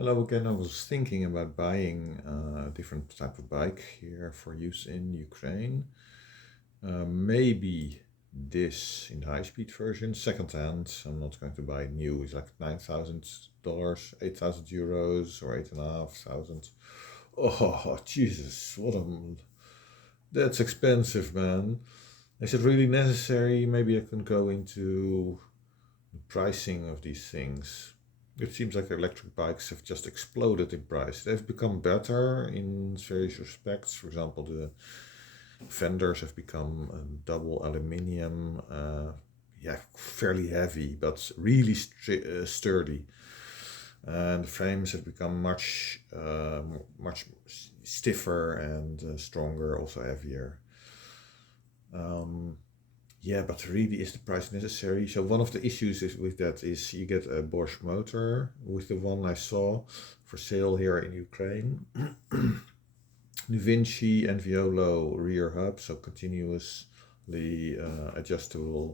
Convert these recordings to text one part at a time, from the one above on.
Hello again. I was thinking about buying a different type of bike here for use in Ukraine. Maybe this in the high-speed version, second hand. I'm not going to buy new. It's like $9,000, 8,000 euros, or 8,500. Oh, Jesus! That's expensive, man. Is it really necessary? Maybe I can go into the pricing of these things. It seems like electric bikes have just exploded in price. They've become better in various respects. For example, the fenders have become double aluminium, yeah, fairly heavy, but really sturdy. And the frames have become much stiffer and stronger, also heavier. Um, Yeah, but really, is the price necessary? So one of the issues is with that is you get a Bosch motor with the one I saw for sale here in Ukraine. Da Vinci and Violo rear hub, so continuously adjustable,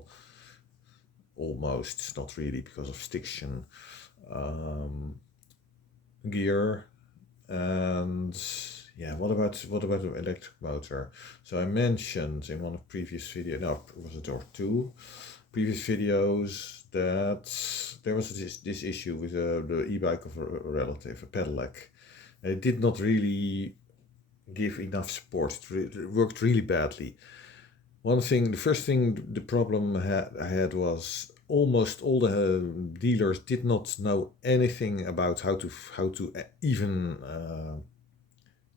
almost, not really because of stiction, um, gear. And yeah, what about the electric motor? So I mentioned in one of previous video, no, was it or two previous videos, that there was this issue with the e-bike of a relative, a pedelec. It did not really give enough support. It worked really badly. The first thing, the problem I had was almost all the dealers did not know anything about how to even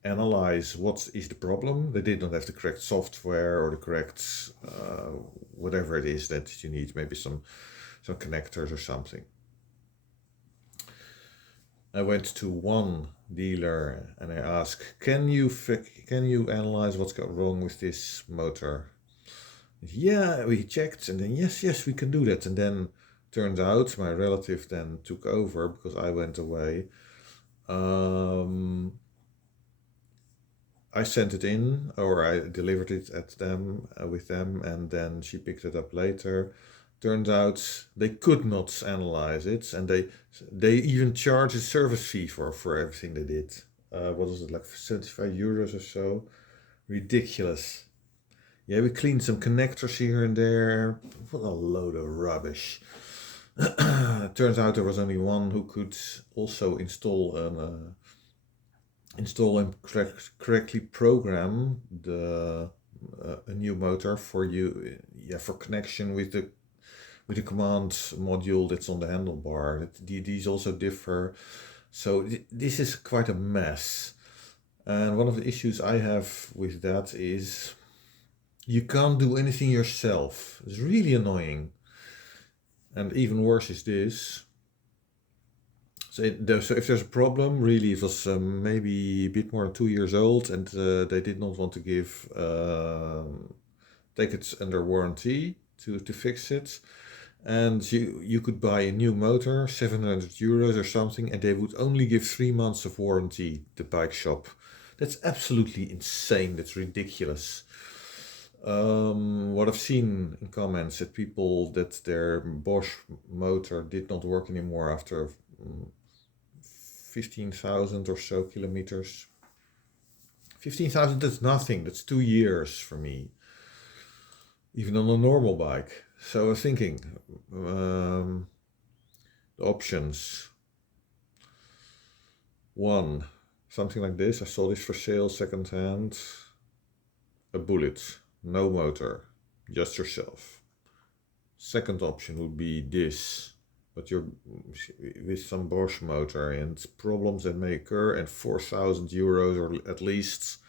analyze what is the problem. They did not have the correct software or the correct whatever it is that you need, maybe some connectors or something. I went to one dealer and I asked, can you analyze what's got wrong with this motor? Yeah, we checked, and then yes, we can do that. And then turned out my relative then took over because I went away. Um, I sent it in, or I delivered it at them with them, and then she picked it up later. Turned out they could not analyze it, and they even charged a service fee for everything they did. What was it, like 75 euros or so? Ridiculous. Yeah, we cleaned some connectors here and there. What a load of rubbish. Turns out there was only one who could also install and correctly program a new motor for you, yeah, for connection with the command module that's on the handlebar. These also differ, so this is quite a mess. And one of the issues I have with that is you can't do anything yourself. It's really annoying. And even worse is this. So if there's a problem, really, it was maybe a bit more than 2 years old, and they did not want to take it under warranty to fix it. And you could buy a new motor, 700 euros or something, and they would only give 3 months of warranty, the bike shop. That's absolutely insane. That's ridiculous. What I've seen in comments that people that their Bosch motor did not work anymore after 15,000 or so kilometers. 15,000, that's nothing. That's 2 years for me, even on a normal bike. So I was thinking, the options. One, something like this. I saw this for sale second hand. A Bullit, no motor, just yourself. Second option would be this, but you're with some Bosch motor and problems that may occur, and 4,000 euros or at least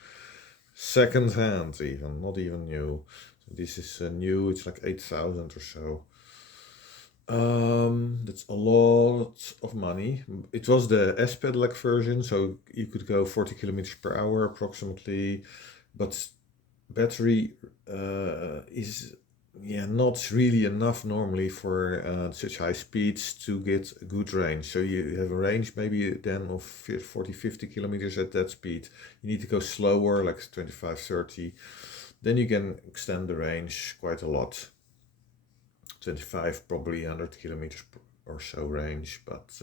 second hand, even not even new. So this is new, it's like 8,000 or so. That's a lot of money. It was the S pedelec version, so you could go 40 kilometers per hour approximately, but battery is, yeah, not really enough normally for such high speeds to get a good range. So you have a range maybe then of 40, 50 kilometers at that speed. You need to go slower, like 25, 30. Then you can extend the range quite a lot. 25, probably 100 kilometers or so range, but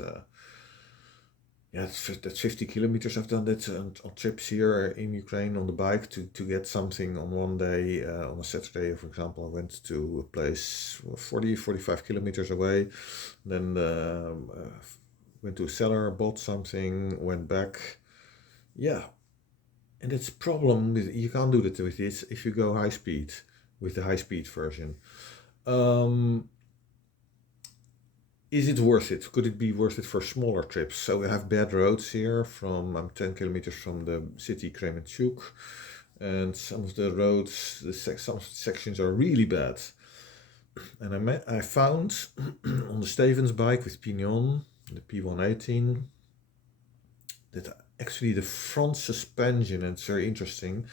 yeah, that's 50 kilometers. I've done that on trips here in Ukraine on the bike to get something on one day. On a Saturday, for example, I went to a place 45 kilometers away. Then went to a seller, bought something, went back. Yeah, and it's a problem with you can't do that with this if you go high speed with the high speed version. Um, is it worth it? Could it be worth it for smaller trips? So we have bad roads here. I'm 10 kilometers from the city Kremenchuk, and some of the roads, some sections are really bad. And I found on the Stevens bike with Pignon, the P118, that actually the front suspension, and it's very interesting,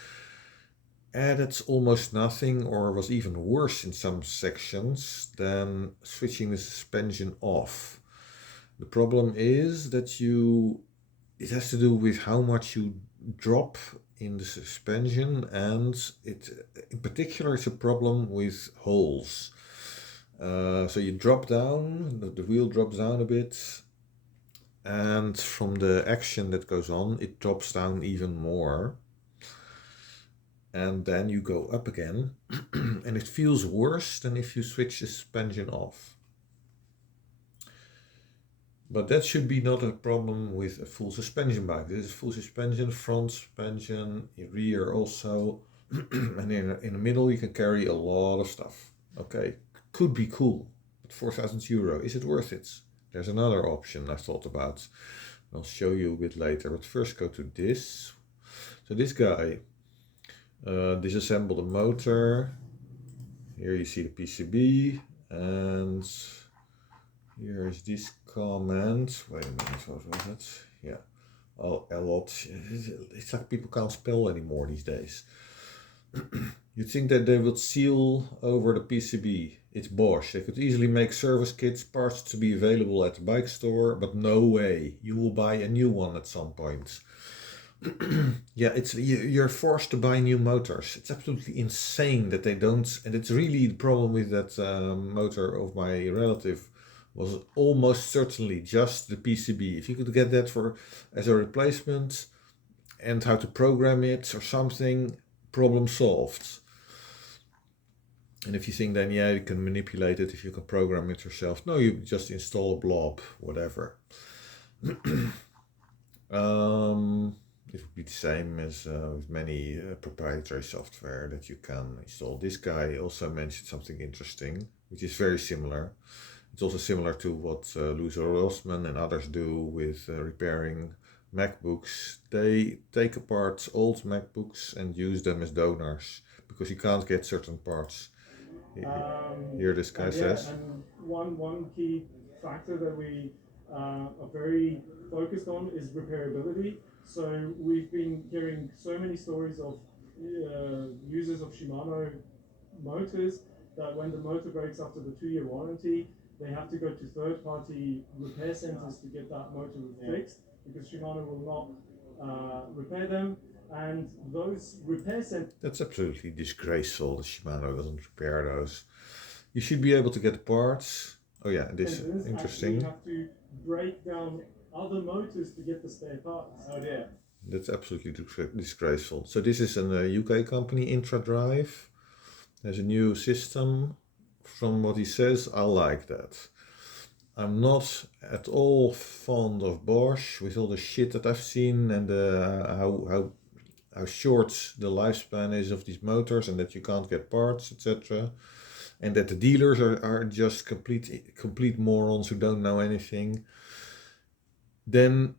added almost nothing or was even worse in some sections than switching the suspension off. The problem is that it has to do with how much you drop in the suspension, and in particular it's a problem with holes. So you drop down, the wheel drops down a bit, and from the action that goes on, it drops down even more. And then you go up again, and it feels worse than if you switch the suspension off. But that should be not a problem with a full suspension bike. This is full suspension, front suspension, rear also, and in the middle you can carry a lot of stuff. Okay, could be cool, but 4,000 euro, is it worth it? There's another option I thought about. I'll show you a bit later, but first go to this. So this guy disassembled a motor. Here you see the PCB, and here is this comment. Wait a minute, what was it? Yeah. Oh, a lot. It's like people can't spell anymore these days. You'd think that they would seal over the PCB. It's Bosch. They could easily make service kits, parts to be available at the bike store, but no way. You will buy a new one at some point. Yeah, you're forced to buy new motors. It's absolutely insane that they don't, and it's really the problem with that motor of my relative was almost certainly just the PCB. If you could get that as a replacement and how to program it or something, problem solved. And if you think then, yeah, you can manipulate it if you can program it yourself. No, you just install a blob, whatever. It would be the same as with many proprietary software that you can install. This guy also mentioned something interesting, which is very similar. It's also similar to what Louis Rossmann and others do with repairing MacBooks. They take apart old MacBooks and use them as donors because you can't get certain parts. Here this guy says. And one key factor that we are very focused on is repairability. So we've been hearing so many stories of users of Shimano motors that when the motor breaks after the 2-year warranty, they have to go to third-party repair centers to get that motor fixed because Shimano will not repair them. And those repair centers. That's absolutely disgraceful that Shimano doesn't repair those. You should be able to get parts. Oh yeah, this is interesting. You have to break down other motors to get the spare parts. Oh dear. That's absolutely disgraceful. So this is a UK company, IntraDrive. There's a new system. From what he says, I like that. I'm not at all fond of Bosch with all the shit that I've seen and how short the lifespan is of these motors and that you can't get parts, etc. And that the dealers are just complete morons who don't know anything. Then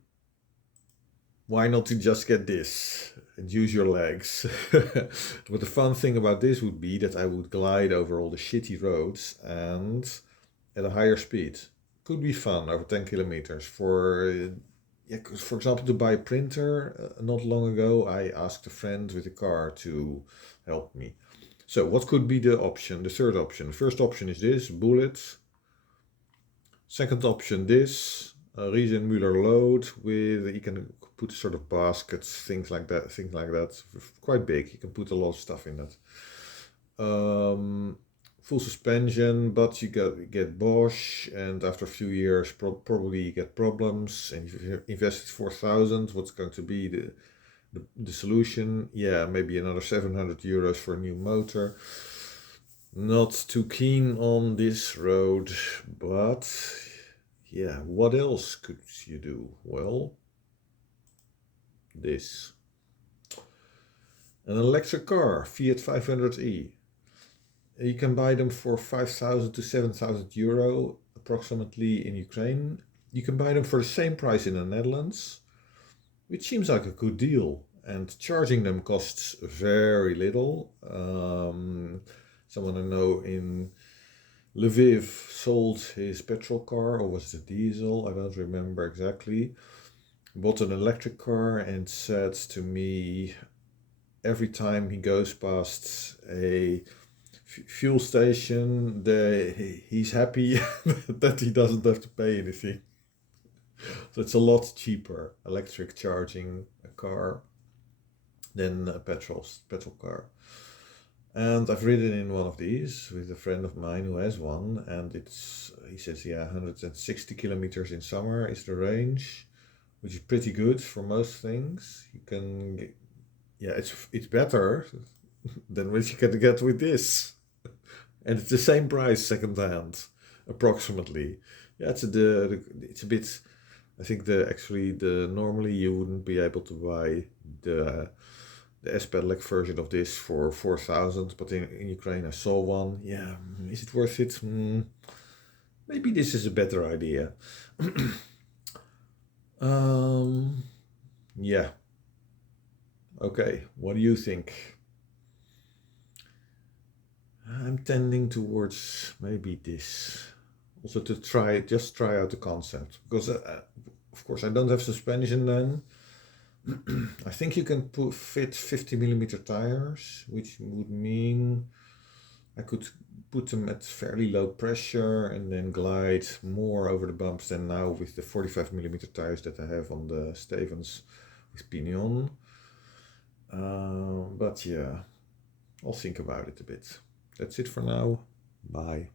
why not to just get this and use your legs? But the fun thing about this would be that I would glide over all the shitty roads and at a higher speed. Could be fun over 10 kilometers. For example, to buy a printer, not long ago, I asked a friend with a car to help me. So what could be the option? The third option. First option is this, Bullit. Second option, this, Riese&Müller load with, you can put sort of baskets, things like that, quite big. You can put a lot of stuff in that. full suspension, but you get Bosch, and after a few years, probably you get problems. And if you invested 4,000, what's going to be the solution? Yeah, maybe another 700 euros for a new motor. Not too keen on this road, but yeah, what else could you do? Well, this. An electric car, Fiat 500e. You can buy them for 5,000 to 7,000 euro approximately in Ukraine. You can buy them for the same price in the Netherlands, which seems like a good deal. And charging them costs very little. Someone I know in Lviv sold his petrol car, or was it a diesel? I don't remember exactly. Bought an electric car and said to me every time he goes past a fuel station, he's happy that he doesn't have to pay anything. So it's a lot cheaper electric charging a car than a petrol car. And I've ridden in one of these with a friend of mine who has one, and he says, yeah, 160 kilometers in summer is the range, which is pretty good for most things. You can get, yeah, it's better than what you can get with this. And it's the same price second hand, approximately. Yeah, it's a bit. I think the normally you wouldn't be able to buy the S pedelec version of this for 4,000, but in Ukraine I saw one. Yeah, is it worth it? Maybe this is a better idea. Yeah. Okay, what do you think? I'm tending towards maybe this. Also to just try out the concept. Because, of course, I don't have suspension then. I think you can fit 50 millimeter tires, which would mean I could put them at fairly low pressure and then glide more over the bumps than now with the 45 millimeter tires that I have on the Stevens with Pinion. But yeah, I'll think about it a bit. That's it for now. Bye.